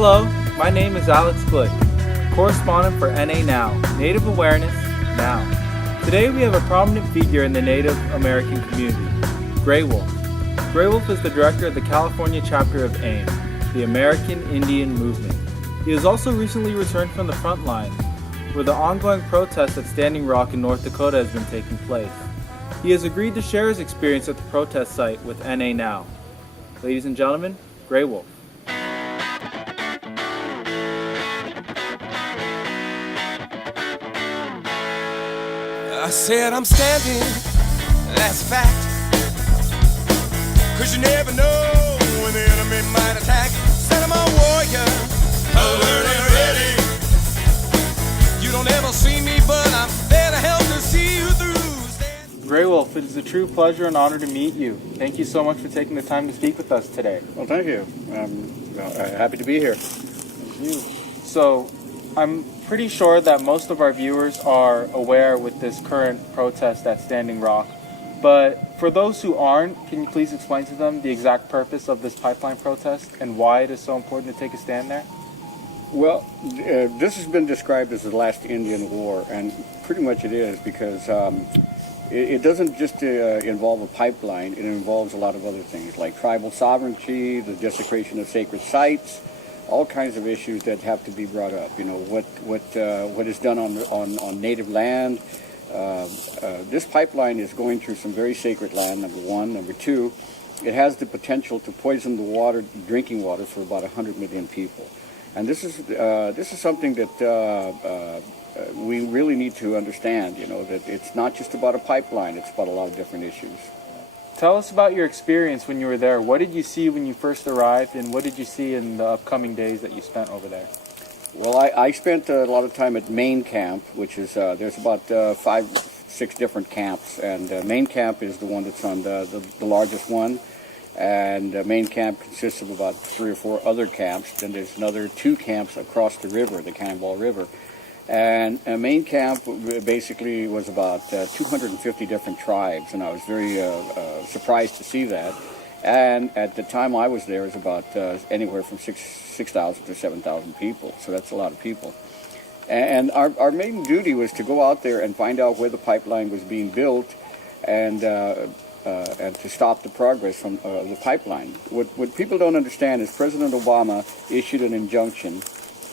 Hello, my name is Alex Glick, correspondent for N.A.NOW, Native Awareness Now. Today we have a prominent figure in the Native American community, Graywolf. Graywolf is the director of the California chapter of AIM, the American Indian Movement. He has also recently returned from the front line, where the ongoing protest at Standing Rock in North Dakota has been taking place. He has agreed to share his experience at the protest site with N.A.NOW. Ladies and gentlemen, Graywolf. I said I'm standing, that's a fact. Cause you never know when the enemy might attack. Said I'm a warrior, alert and ready. You don't ever see me, but I'm there to help to see you through. Graywolf, it is a true pleasure and honor to meet you. Thank you so much for taking the time to speak with us today. Well, thank you. I'm happy to be here. Thank you. So, I'm pretty sure that most of our viewers are aware with this current protest at Standing Rock, but for those who aren't, can you please explain to them the exact purpose of this pipeline protest and why it is so important to take a stand there? Well, this has been described as the last Indian war, and pretty much it is, because it doesn't just involve a pipeline. It involves a lot of other things, like tribal sovereignty, the desecration of sacred sites, all kinds of issues that have to be brought up. You know, what is done on native land. This pipeline is going through some very sacred land, number one. Number two, it has the potential to poison the water, drinking water, for about 100 million people. And this is something that we really need to understand. You know, that it's not just about a pipeline; it's about a lot of different issues. Tell us about your experience when you were there. What did you see when you first arrived, and what did you see in the upcoming days that you spent over there? Well, I spent a lot of time at main camp, which is there's about 5-6 different camps, and main camp is the one that's on the largest one, and main camp consists of about 3 or 4 other camps. Then there's another 2 camps across the river, the Cannonball River. And main camp basically was about 250 different tribes, and I was very surprised to see that. And at the time I was there, it was about anywhere from 6,000 to 7,000 people, so that's a lot of people. And our main duty was to go out there and find out where the pipeline was being built, and to stop the progress from the pipeline. What people don't understand is President Obama issued an injunction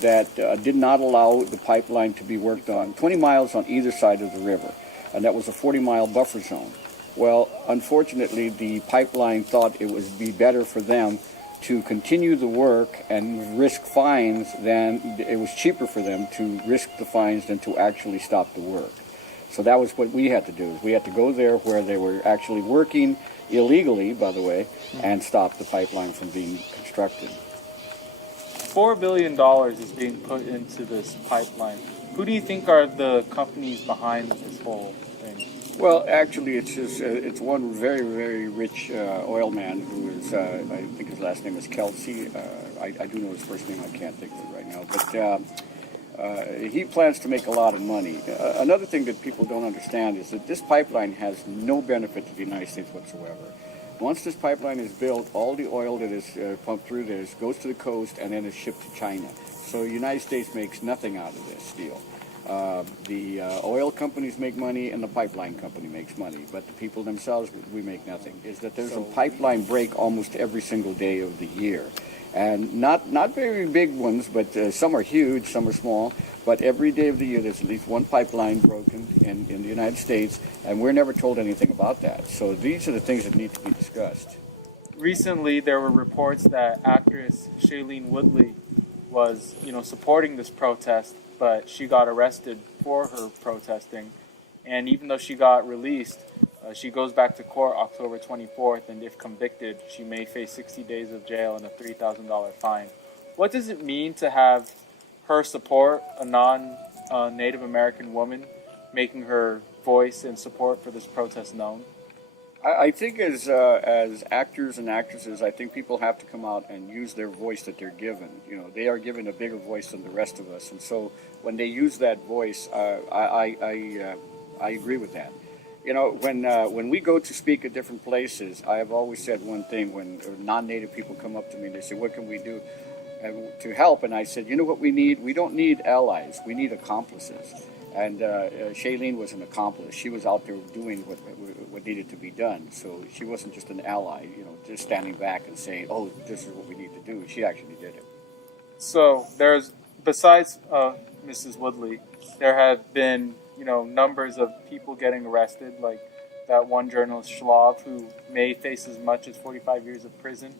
that did not allow the pipeline to be worked on 20 miles on either side of the river, and that was a 40-mile buffer zone. Well, unfortunately, the pipeline thought it would be better for them to continue the work and risk fines than it was cheaper for them to risk the fines than to actually stop the work. So that was what we had to do. We had to go there where they were actually working illegally, by the way, and stop the pipeline from being constructed. $4 billion is being put into this pipeline. Who do you think are the companies behind this whole thing? Well, actually, it's one very, very rich oil man who is, I think his last name is Kelsey. I do know his first name, I can't think of it right now. But he plans to make a lot of money. Another thing that people don't understand is that this pipeline has no benefit to the United States whatsoever. Once this pipeline is built, all the oil that is pumped through this goes to the coast and then is shipped to China. So the United States makes nothing out of this deal. The oil companies make money and the pipeline company makes money, but the people themselves, we make nothing. Is that there's a pipeline break almost every single day of the year. And not very big ones, but some are huge, some are small. But every day of the year, there's at least one pipeline broken in the United States, and we're never told anything about that. So these are the things that need to be discussed. Recently, there were reports that actress Shailene Woodley was, supporting this protest, but she got arrested for her protesting. And even though she got released, she goes back to court October 24th, and if convicted, she may face 60 days of jail and a $3,000 fine. What does it mean to have her support a non-Native American woman, making her voice and support for this protest known? I think as actors and actresses, I think people have to come out and use their voice that they're given. They are given a bigger voice than the rest of us, and so when they use that voice, I agree with that. When we go to speak at different places, I have always said one thing. When non-Native people come up to me and they say, "What can we do?" to help. And I said, you know what we need? We don't need allies. We need accomplices. And Shailene was an accomplice. She was out there doing what needed to be done. So she wasn't just an ally, just standing back and saying, oh, this is what we need to do. She actually did it. So there's, besides Mrs. Woodley, there have been, numbers of people getting arrested, like that one journalist Schlov, who may face as much as 45 years of prison.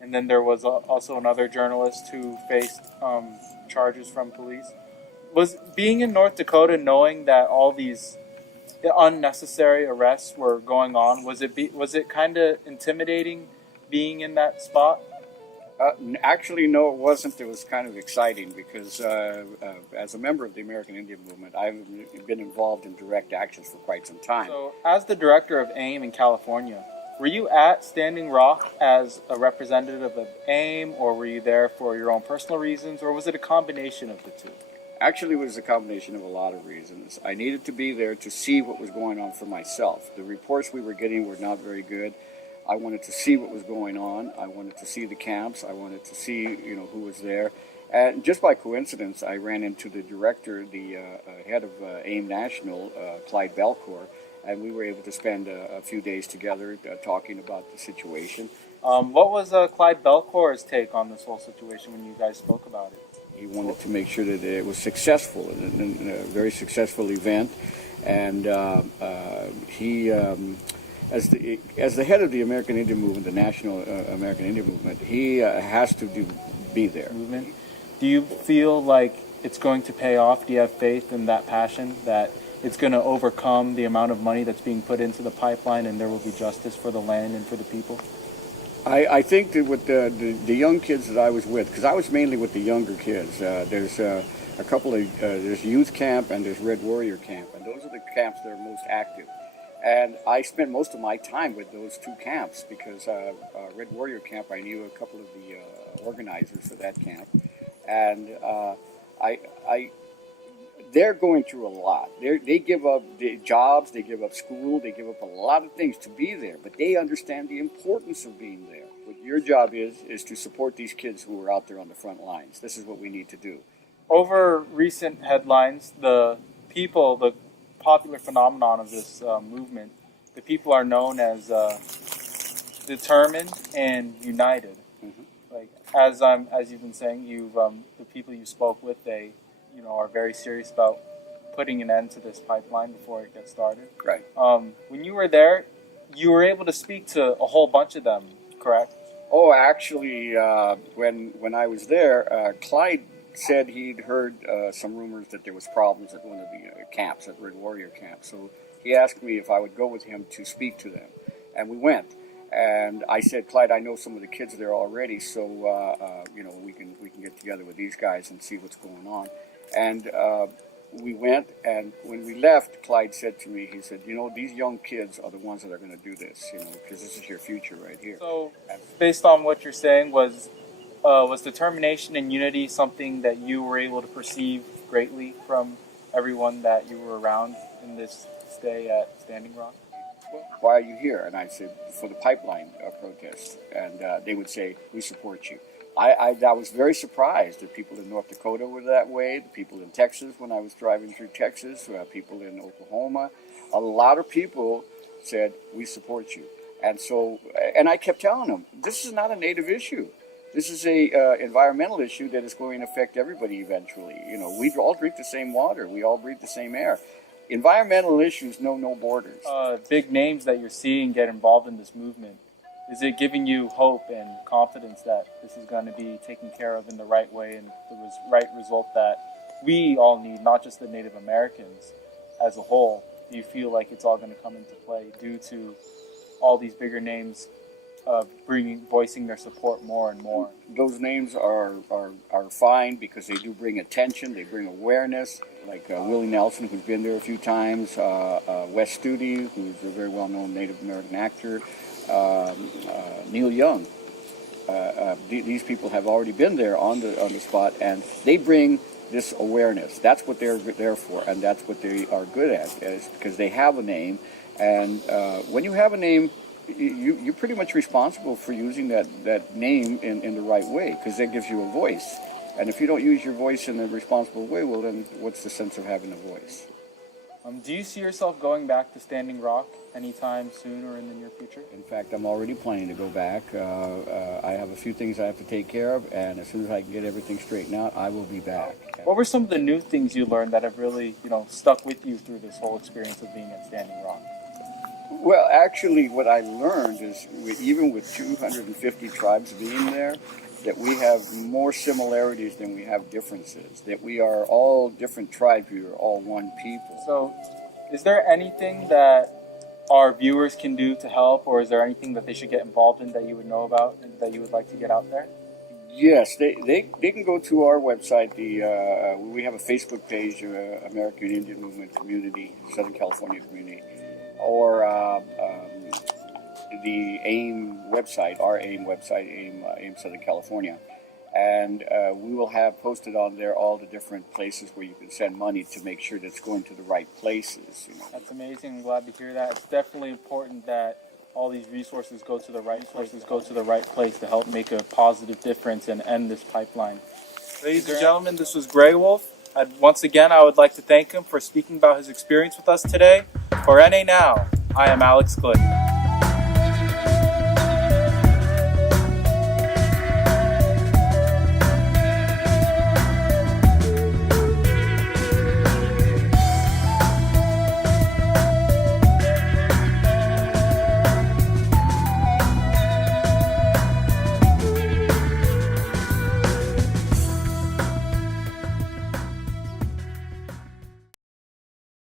And then there was also another journalist who faced charges from police. Was being in North Dakota, knowing that all these unnecessary arrests were going on, was it kind of intimidating being in that spot? Actually, no, it wasn't. It was kind of exciting because as a member of the American Indian Movement, I've been involved in direct actions for quite some time. So, as the director of AIM in California, were you at Standing Rock as a representative of AIM, or were you there for your own personal reasons, or was it a combination of the two? Actually, it was a combination of a lot of reasons. I needed to be there to see what was going on for myself. The reports we were getting were not very good. I wanted to see what was going on. I wanted to see the camps. I wanted to see, who was there. And just by coincidence, I ran into the director, the head of N.A.NOW, Clyde Belcourt, and we were able to spend a few days together talking about the situation. What was Clyde Belcourt's take on this whole situation when you guys spoke about it? He wanted to make sure that it was successful, and a very successful event, and he. As the head of the American Indian Movement, the National American Indian Movement, he has to be there. Movement. Do you feel like it's going to pay off? Do you have faith in that passion, that it's going to overcome the amount of money that's being put into the pipeline and there will be justice for the land and for the people? I think that with the young kids that I was with, because I was mainly with the younger kids, there's a couple of, there's youth camp and there's Red Warrior camp, and those are the camps that are most active. And I spent most of my time with those two camps because Red Warrior Camp, I knew a couple of the organizers for that camp. And they're going through a lot. They give up the jobs, they give up school, they give up a lot of things to be there, but they understand the importance of being there. What your job is to support these kids who are out there on the front lines. This is what we need to do. Over recent headlines, the popular phenomenon of this movement, the people are known as determined and united. Mm-hmm. Like as you've been saying, the people you spoke with, they are very serious about putting an end to this pipeline before it gets started. Right. When you were there, you were able to speak to a whole bunch of them, correct? Oh, actually, when I was there, Clyde said he'd heard some rumors that there was problems at one of the camps, at Red Warrior Camp. So he asked me if I would go with him to speak to them. And we went. And I said, Clyde, I know some of the kids there already, so we can get together with these guys and see what's going on. And we went, and when we left, Clyde said to me, he said, these young kids are the ones that are going to do this, because this is your future right here. So based on what you're saying, was determination and unity something that you were able to perceive greatly from everyone that you were around in this stay at Standing Rock? Why are you here? And I said, for the pipeline protest. And they would say, we support you. I was very surprised that people in North Dakota were that way, the people in Texas when I was driving through Texas, people in Oklahoma. A lot of people said, we support you. And so, and I kept telling them, this is not a Native issue. This is a environmental issue that is going to affect everybody eventually. We all drink the same water. We all breathe the same air. Environmental issues know no borders. Big names that you're seeing get involved in this movement, is it giving you hope and confidence that this is going to be taken care of in the right way and the right result that we all need, not just the Native Americans as a whole? Do you feel like it's all going to come into play due to all these bigger names voicing their support more and more? Those names are fine because they do bring attention, they bring awareness, like Willie Nelson, who's been there a few times, Wes Studi, who's a very well-known Native American actor, Neil Young. These people have already been there on the spot, and they bring this awareness. That's what they're there for, and that's what they are good at, is because they have a name. And when you have a name, you're pretty much responsible for using that name in the right way, because that gives you a voice. And if you don't use your voice in a responsible way, well, then what's the sense of having a voice? Do you see yourself going back to Standing Rock anytime soon or in the near future? In fact, I'm already planning to go back. I have a few things I have to take care of, and as soon as I can get everything straightened out, I will be back. What were some of the new things you learned that have really, stuck with you through this whole experience of being at Standing Rock? Well, actually, what I learned is, even with 250 tribes being there, that we have more similarities than we have differences, that we are all different tribes, we are all one people. So, is there anything that our viewers can do to help, or is there anything that they should get involved in that you would know about and that you would like to get out there? Yes, they can go to our website. We have a Facebook page, American Indian Movement Community, Southern California Community, or the AIM website, our AIM website, AIM Southern California. And we will have posted on there all the different places where you can send money to make sure that it's going to the right places. That's amazing. I'm glad to hear that. It's definitely important that all these resources go to the right place to help make a positive difference and end this pipeline. Ladies and gentlemen, this was Graywolf. Once again, I would like to thank him for speaking about his experience with us today. For N.A.NOW, I am Alex Glick.